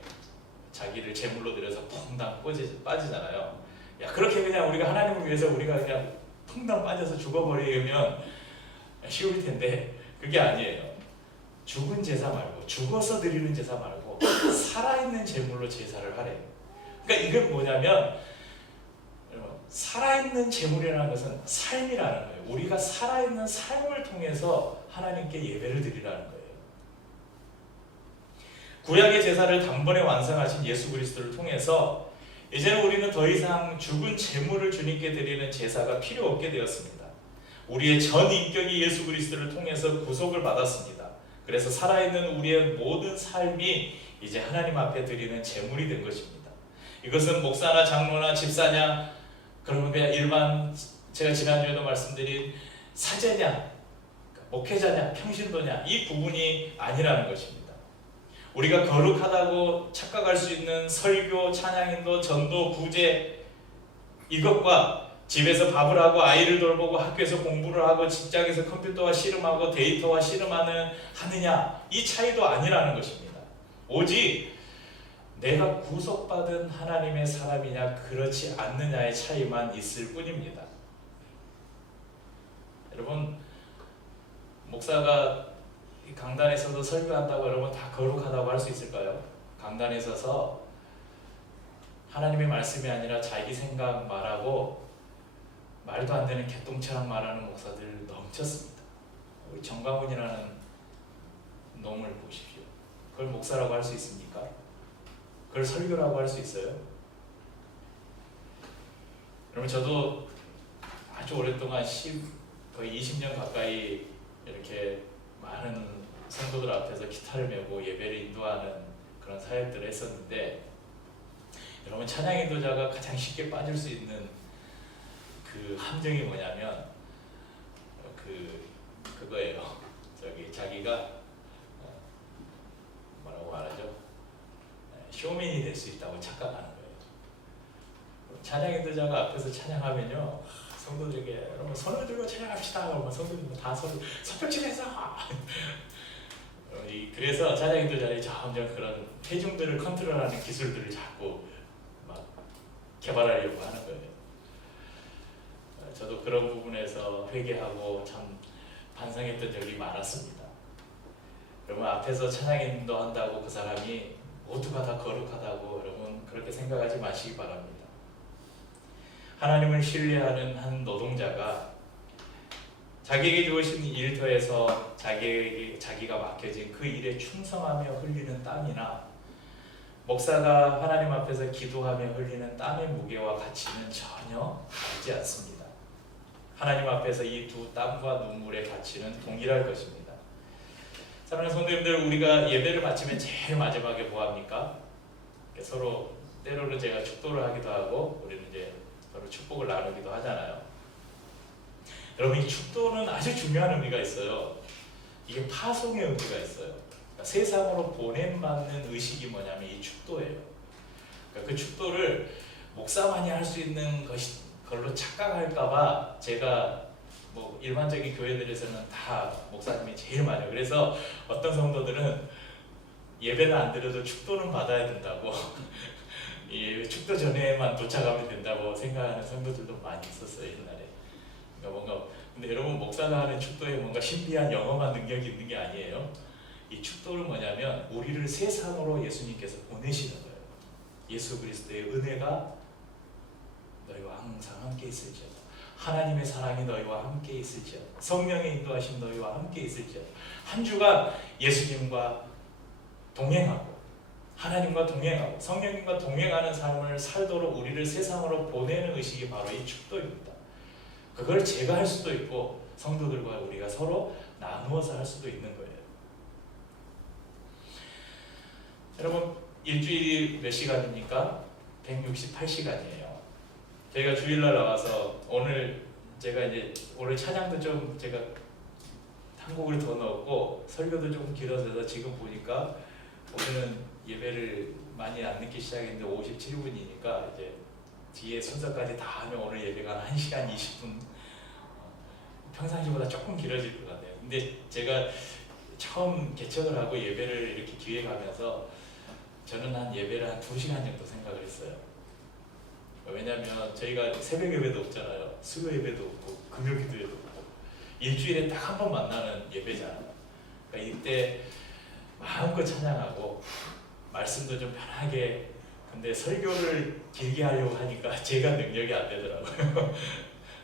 자기를 제물로 드려서 퐁당 빠지잖아요. 야, 그렇게 그냥 우리가 하나님을 위해서 우리가 그냥 퐁당 빠져서 죽어버리면 쉬울 텐데 그게 아니에요. 죽은 제사 말고, 죽어서 드리는 제사 말고 살아있는 제물로 제사를 하래요. 그러니까 이건 뭐냐면, 살아있는 제물이라는 것은 삶이라는 거예요. 우리가 살아있는 삶을 통해서 하나님께 예배를 드리라는 거예요. 구약의 제사를 단번에 완성하신 예수 그리스도를 통해서 이제는 우리는 더 이상 죽은 제물을 주님께 드리는 제사가 필요 없게 되었습니다. 우리의 전 인격이 예수 그리스도를 통해서 구속을 받았습니다. 그래서 살아있는 우리의 모든 삶이 이제 하나님 앞에 드리는 제물이 된 것입니다. 이것은 목사나 장로나 집사냐, 그러면 그냥 일반, 제가 지난주에도 말씀드린 사제냐, 목회자냐, 평신도냐, 이 부분이 아니라는 것입니다. 우리가 거룩하다고 착각할 수 있는 설교, 찬양인도, 전도, 구제, 이것과 집에서 밥을 하고 아이를 돌보고 학교에서 공부를 하고 직장에서 컴퓨터와 씨름하고 데이터와 하느냐, 이 차이도 아니라는 것입니다. 오직 내가 구속받은 하나님의 사람이냐 그렇지 않느냐의 차이만 있을 뿐입니다. 여러분, 목사가 강단에 서서 설교한다고 여러분 다 거룩하다고 할 수 있을까요? 강단에 서서 하나님의 말씀이 아니라 자기 생각 말하고 말도 안 되는 개똥처럼 말하는 목사들 넘쳤습니다. 우리 정광훈이라는 놈을 보십시오. 그걸 목사라고 할 수 있습니까? 그걸 설교라고 할 수 있어요? 여러분, 저도 아주 오랫동안 거의 20년 가까이 이렇게 많은 성도들 앞에서 기타를 메고 예배를 인도하는 그런 사역들을 했었는데, 여러분, 찬양 인도자가 가장 쉽게 빠질 수 있는 그 함정이 뭐냐면 그거예요. 자기가 뭐라고 말하죠? 쇼맨이 될 수 있다고 착각하는 거예요. 찬양 인도자가 앞에서 찬양하면요, 성도들에게 여러분 손을 들고 찬양합시다. 그러면 성도들은 다 서편집에서 그래서 찬양 인도자들이 점점 그런 회중들을 컨트롤하는 기술들을 자꾸 막 개발하려고 하는 거예요. 저도 그런 부분에서 회개하고 참 반성했던 적이 많았습니다. 여러분, 앞에서 찬양 인도한다고 그 사람이 모두가 다 거룩하다고 여러분 그렇게 생각하지 마시기 바랍니다. 하나님을 신뢰하는 한 노동자가 자기에게 주어진 일터에서 자기가 맡겨진 그 일에 충성하며 흘리는 땀이나 목사가 하나님 앞에서 기도하며 흘리는 땀의 무게와 가치는 전혀 다르지 않습니다. 하나님 앞에서 이 두 땀과 눈물의 가치는 동일할 것입니다. 사랑하는 성도님들, 우리가 예배를 마치면 제일 마지막에 뭐합니까? 서로 때로는 제가 축도를 하기도 하고 우리는 이제 서로 축복을 나누기도 하잖아요. 여러분, 이 축도는 아주 중요한 의미가 있어요. 이게 파송의 의미가 있어요. 그러니까 세상으로 보냄받는 의식이 뭐냐면 이 축도예요. 그러니까 그 축도를 목사만이 할 수 있는 걸로 착각할까봐 제가 뭐 일반적인 교회들에서는 다 목사님이 제일 많이 해요. 그래서 어떤 성도들은 예배는 안 드려도 축도는 받아야 된다고 축도 전에만 도착하면 된다고 생각하는 성도들도 많이 있었어요, 옛날에. 그러니까 근데 여러분, 목사가 하는 축도에 뭔가 신비한 영험한 능력이 있는 게 아니에요. 이 축도는 뭐냐면 우리를 세상으로 예수님께서 보내시는 거예요. 예수 그리스도의 은혜가 너희와 항상 함께 있을지어다. 하나님의 사랑이 너희와 함께 있을지어다. 성령의 인도하심 너희와 함께 있을지어다. 한 주간 예수님과 동행하고 하나님과 동행하고 성령님과 동행하는 삶을 살도록 우리를 세상으로 보내는 의식이 바로 이 축도입니다. 그걸 제가 할 수도 있고 성도들과 우리가 서로 나누어서 할 수도 있는 거예요. 여러분, 일주일이 몇 시간입니까? 168시간이에요. 저희가 주일날 나와서 오늘 찬양도 좀 제가 한 곡을 더 넣었고 설교도 조금 길어져서 지금 보니까 오늘은 예배를 많이 안 늦게 시작했는데 57분이니까 이제 뒤에 순서까지 다 하면 오늘 예배가 한 1시간 20분 평상시보다 조금 길어질 것 같아요. 근데 제가 처음 개척을 하고 예배를 이렇게 기획하면서 저는 예배를 한 2시간 정도 생각을 했어요. 왜냐하면 저희가 새벽 예배도 없잖아요. 수요 예배도 없고 금요 기도회도 없고 일주일에 딱 한 번 만나는 예배잖아요. 그러니까 이때 마음껏 찬양하고 말씀도 좀 편하게, 근데 설교를 길게 하려고 하니까 제가 능력이 안 되더라고요.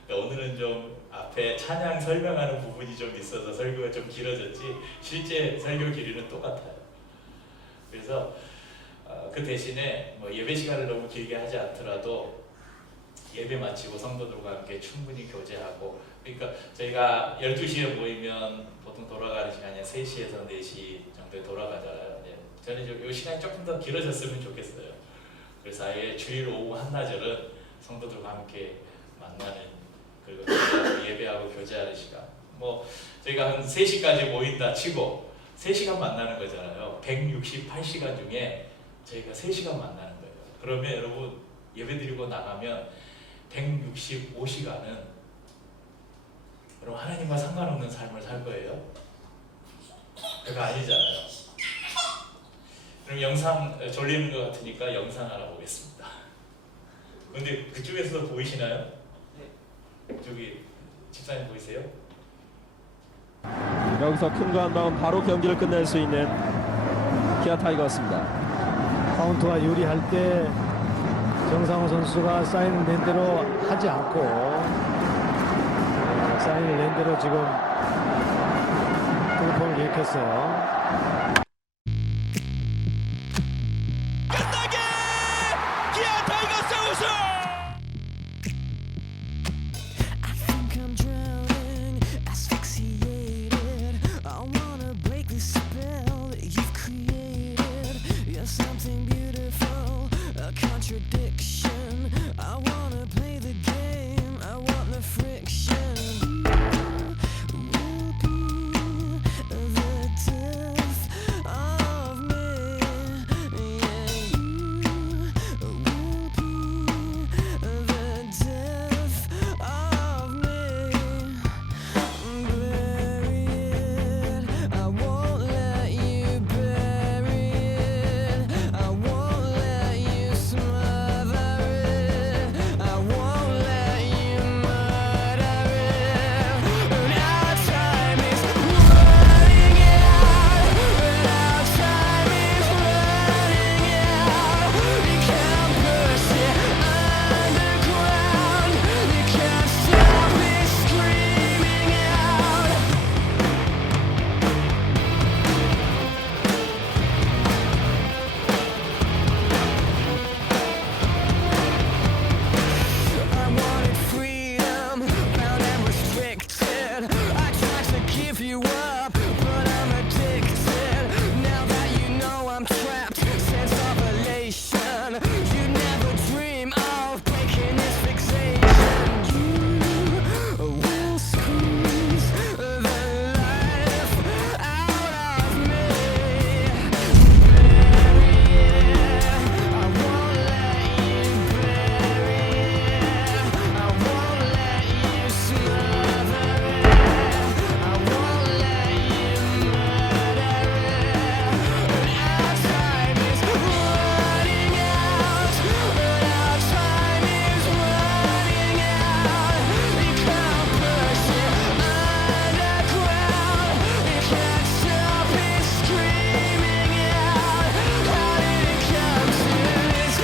그러니까 오늘은 좀 앞에 찬양 설명하는 부분이 좀 있어서 설교가 좀 길어졌지 실제 설교 길이는 똑같아요. 그래서 그 대신에 뭐 예배 시간을 너무 길게 하지 않더라도 예배 마치고 성도들과 함께 충분히 교제하고, 그러니까 저희가 12시에 모이면 보통 돌아가는 시간이 3시에서 4시 정도에 돌아가잖아요. 저는 이 시간이 조금 더 길어졌으면 좋겠어요. 그래서 아예 주일 오후 한나절은 성도들과 함께 만나는, 그리고 예배하고 교제하는 시간. 뭐 저희가 한 3시까지 모인다 치고 3시간 만나는 거잖아요. 168시간 중에 저희가 3시간 만나는 거예요. 그러면 여러분 예배 드리고 나가면 165시간은 여러분 하나님과 상관없는 삶을 살 거예요? 그거 아니잖아요. 그럼 영상 졸리는 것 같으니까 영상 하나 보겠습니다. 근데 그쪽에서도 보이시나요? 네. 저기 집사님 보이세요? 여기서 큰 거 한 방은 바로 경기를 끝낼 수 있는 기아 타이거스입니다. 카운트가 유리할 때 정상호 선수가 사인을 낸 대로 하지 않고 사인을 낸 대로 지금 등폰을 일으켰어요. 끝나게 기아 타이거스 우승! I think I'm drowning, asphyxiated. I wanna break the spell that you've created. You're something beautiful, a contradiction. I wanna play the game, I want the friction. You will be the death of me. Yeah, you will be the death of me. Bury it, I won't let you bury it. I won't let you smother it. I won't let you murder it. And our time is running out. And our time is running out. You can't push it underground. You can't stop me screaming out. I wanted freedom, bound and restricted. I tried to give you up, but I'm addicted. Now that you know I'm trapped, sense of elation. You never dream of breaking this fixation. You will squeeze the life out of me. Bury it, I won't let you bury it. I won't let you smother it. I won't let you murder it. And our time is running out. And our time is running out. You can't push it underground. You can't stop it screaming out. How did it come to this?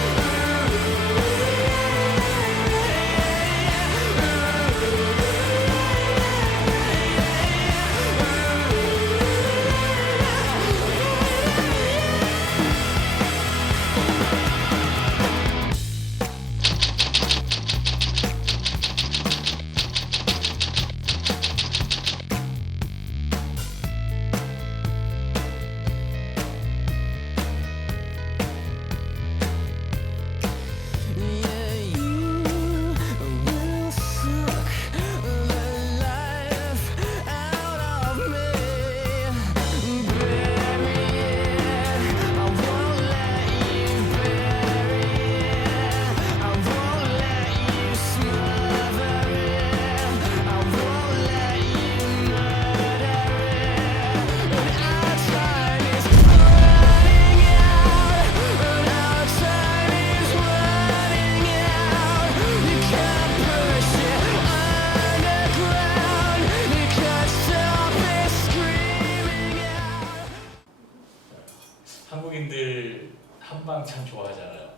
Yeah, you will suck the life out of me. Bury it, I won't let you bury it. I won't let you smother it. I won't let you murder it. And our time is running out. And our time is running out. You can't push it underground. You can't stop it screaming out. 한국인들 한방 참 좋아하잖아요.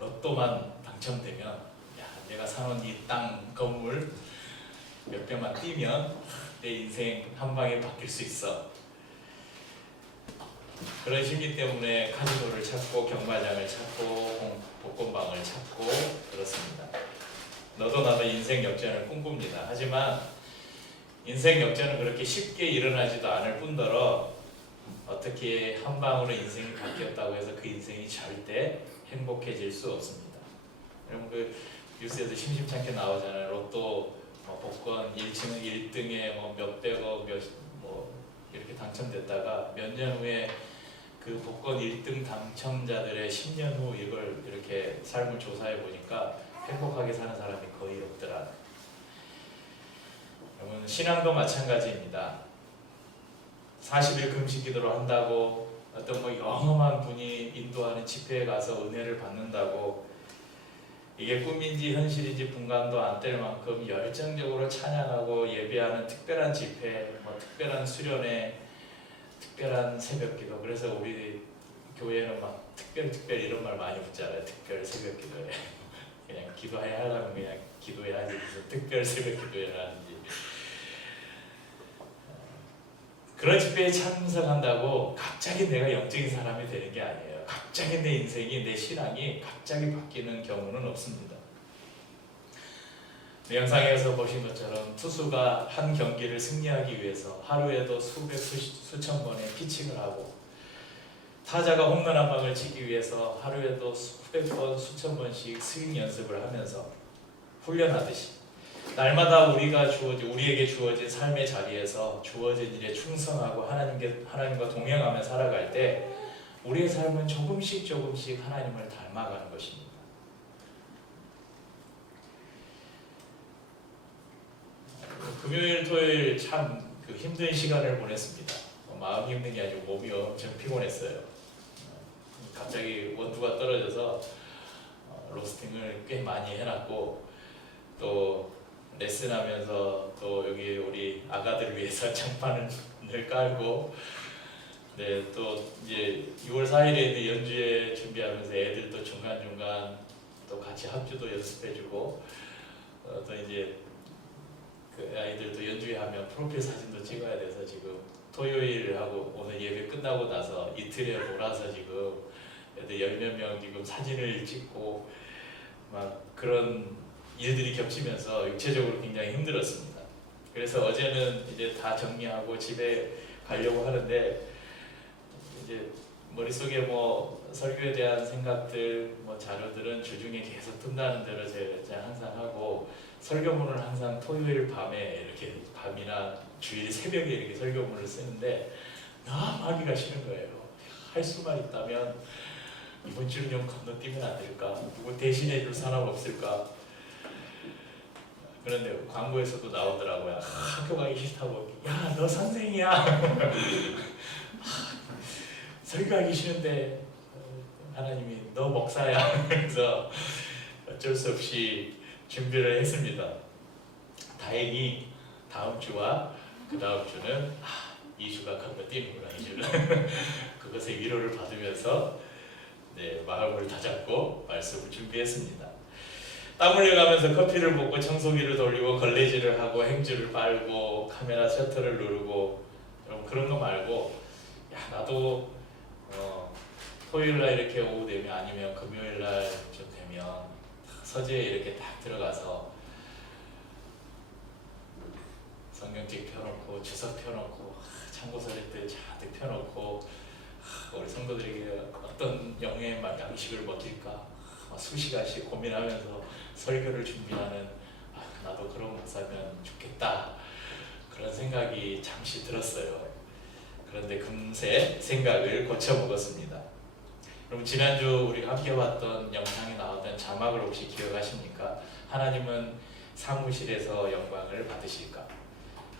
로또만 당첨되면, 야, 내가 사놓은 이 땅 건물 몇 배만 뛰면 내 인생 한 방에 바뀔 수 있어. 그런 심리 때문에 카지노를 찾고 경마장을 찾고 복권방을 찾고 그렇습니다. 너도 나도 인생 역전을 꿈꿉니다. 하지만 인생 역전은 그렇게 쉽게 일어나지도 않을 뿐더러 어떻게 한 방으로 인생이 바뀌었다고 해서 그 인생이 절대 행복해질 수 없습니다. 여러분 그 뉴스에도 심심찮게 나오잖아요. 로또 복권 1등에 뭐 몇백억 뭐 이렇게 당첨됐다가 몇 년 후에 그 복권 1등 당첨자들의 10년 후 이걸 이렇게 삶을 조사해 보니까 행복하게 사는 사람이 거의 없더라. 여러분 신앙도 마찬가지입니다. 40일 금식 기도를 한다고 어떤 뭐 영험한 분이 인도하는 집회에 가서 은혜를 받는다고 이게 꿈인지 현실인지 분간도 안 될 만큼 열정적으로 찬양하고 예배하는 특별한 집회, 뭐 특별한 수련회, 특별한 새벽기도. 그래서 우리 교회는 막 특별 이런 말 많이 붙잖아요. 특별 새벽기도에 그냥 기도해야 하려면 그냥 기도해야지 무슨 특별 새벽기도회라는지. 그런 집회에 참석한다고 갑자기 내가 영적인 사람이 되는 게 아니에요. 갑자기 내 인생이, 내 신앙이 갑자기 바뀌는 경우는 없습니다. 영상에서 보신 것처럼 투수가 한 경기를 승리하기 위해서 하루에도 수천 번의 피칭을 하고 타자가 홈런 한 방을 치기 위해서 하루에도 수백 번, 수천 번씩 스윙 연습을 하면서 훈련하듯이 날마다 우리에게 주어진 삶의 자리에서 주어진 일에 충성하고 하나님과 동행하며 살아갈 때 우리의 삶은 조금씩 하나님을 닮아가는 것입니다. 금요일, 토요일 참 그 힘든 시간을 보냈습니다. 마음이 힘든 게 아니고 몸이 엄청 피곤했어요. 갑자기 원두가 떨어져서 로스팅을 꽤 많이 해놨고 또 레슨하면서 또 여기 우리 아가들 위해서 장판을 깔고 또 이제 6월 4일에 연주회 준비하면서 애들도 중간중간 또 같이 합주도 연습해주고 또 이제 그 아이들도 연주회 하면 프로필 사진도 찍어야 돼서 지금 토요일하고 오늘 예배 끝나고 나서 이틀에 몰아서 지금 애들 10몇 명 지금 사진을 찍고 막 그런 일들이 겹치면서 육체적으로 굉장히 힘들었습니다. 그래서 어제는 이제 다 정리하고 집에 가려고 하는데 이제 머릿속에 뭐 설교에 대한 생각들, 뭐 자료들은 주중에 계속 뜬다는 대로 제가 항상 하고 설교문을 항상 토요일 밤에 이렇게 밤이나 주일 새벽에 이렇게 설교문을 쓰는데 너무 하기가 싫은 거예요. 할 수만 있다면 이번 주는 좀 건너뛰면 안 될까? 누구 대신해 줄 사람 없을까? 그런데 광고에서도 나오더라고요. 학교 가기 싫다고. 야, 너 선생이야. 설교하기 싫은데 하나님이 너 목사야. 그래서 어쩔 수 없이 준비를 했습니다. 다행히 다음 주와 그 다음 주는 2주가 건너뛰는구나. 2주는 그것의 위로를 받으면서 마음을 다잡고 말씀을 준비했습니다. 땀 흘려가면서 커피를 먹고 청소기를 돌리고 걸레질을 하고 행주를 빨고 카메라 셔터를 누르고 여러분 그런 거 말고 나도 토요일날 이렇게 오후 되면 아니면 금요일날 좀 되면 서재에 이렇게 딱 들어가서 성경책 펴놓고 주석 펴놓고 참고서적들 잔뜩 펴놓고 우리 성도들에게 어떤 영의 양식을 먹일까 수시간씩 고민하면서 설교를 준비하는 나도 그런 목사면 좋겠다 그런 생각이 잠시 들었어요. 그런데 금세 생각을 고쳐먹었습니다. 그럼 지난주 우리가 함께 봤던 영상에 나왔던 자막을 혹시 기억하십니까? 하나님은 사무실에서 영광을 받으실까?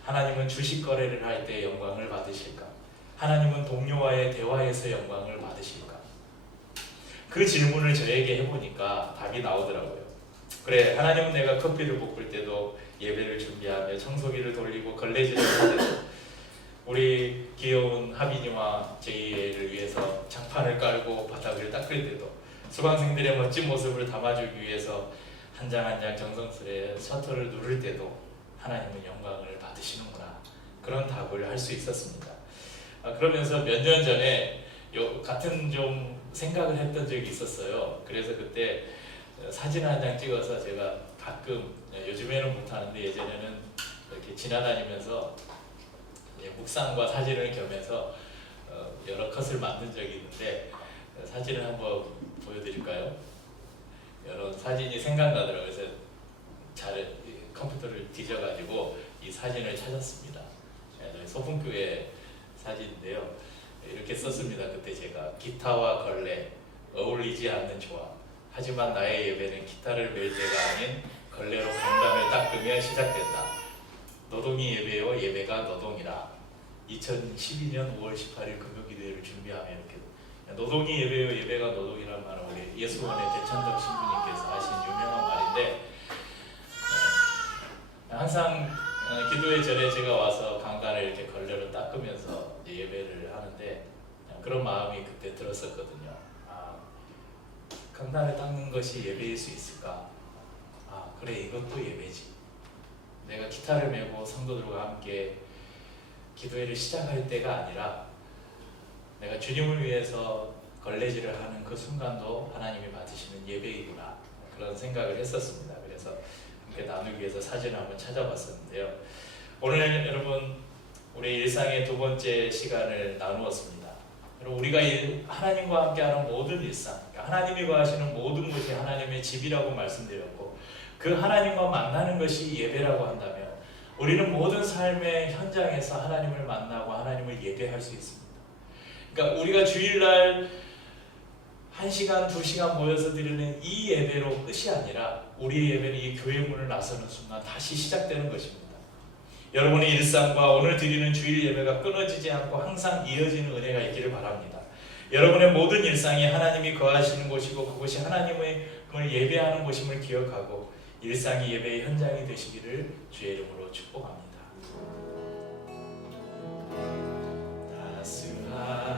하나님은 주식 거래를 할 때 영광을 받으실까? 하나님은 동료와의 대화에서 영광을 받으실까? 그 질문을 저에게 해보니까 답이 나오더라고요. 그래, 하나님은 내가 커피를 볶을 때도 예배를 준비하며 청소기를 돌리고 걸레질을 할 때도 우리 귀여운 하빈이와 제이를 위해서 장판을 깔고 바닥을 닦을 때도 수강생들의 멋진 모습을 담아주기 위해서 한 장 한 장 정성스레 셔터를 누를 때도 하나님은 영광을 받으시는구나 그런 답을 할 수 있었습니다. 그러면서 몇 년 전에 같은 좀 생각을 했던 적이 있었어요. 그래서 그때 사진 한 장 찍어서 제가 가끔, 요즘에는 못하는데 예전에는 이렇게 지나다니면서 묵상과 사진을 겸해서 여러 컷을 만든 적이 있는데 사진을 한번 보여드릴까요? 이런 사진이 생각나더라고요. 그래서 잘 컴퓨터를 뒤져가지고 이 사진을 찾았습니다. 저희 소풍교회 사진인데요. 이렇게 썼습니다. 그때 제가 기타와 걸레 어울리지 않는 조합. 하지만 나의 예배는 기타를 멜 때가 아닌 걸레로 강단을 닦으며 시작된다. 노동이 예배요 예배가 노동이라. 2012년 5월 18일 금요기도회를 준비하며 이렇게 노동이 예배요 예배가 노동이란 말은 우리 예수원의 대천덕 신부님께서 하신 유명한 말인데 항상 기도회 전에 제가 와서 강단을 이렇게 걸레로 닦으면서 예배를 하는데 그런 마음이 그때 들었었거든요. 강단을 닦는 것이 예배일 수 있을까? 그래, 이것도 예배지. 내가 기타를 메고 성도들과 함께 기도회를 시작할 때가 아니라 내가 주님을 위해서 걸레질을 하는 그 순간도 하나님이 받으시는 예배이구나, 그런 생각을 했었습니다. 그래서 함께 나누기 위해서 사진을 한번 찾아봤었는데요. 오늘 여러분 우리 일상의 두 번째 시간을 나누었습니다. 그리고 우리가 하나님과 함께하는 모든 일상, 하나님이 거하시는 모든 것이 하나님의 집이라고 말씀드렸고 그 하나님과 만나는 것이 예배라고 한다면 우리는 모든 삶의 현장에서 하나님을 만나고 하나님을 예배할 수 있습니다. 그러니까 우리가 주일날 1시간, 2시간 모여서 드리는 이 예배로 끝이 아니라 우리의 예배는 이 교회 문을 나서는 순간 다시 시작되는 것입니다. 여러분의 일상과 오늘 드리는 주일 예배가 끊어지지 않고 항상 이어지는 은혜가 있기를 바랍니다. 여러분의 모든 일상이 하나님이 거하시는 곳이고 그곳이 하나님을 예배하는 곳임을 기억하고 일상이 예배의 현장이 되시기를 주의 이름으로 축복합니다. 따스한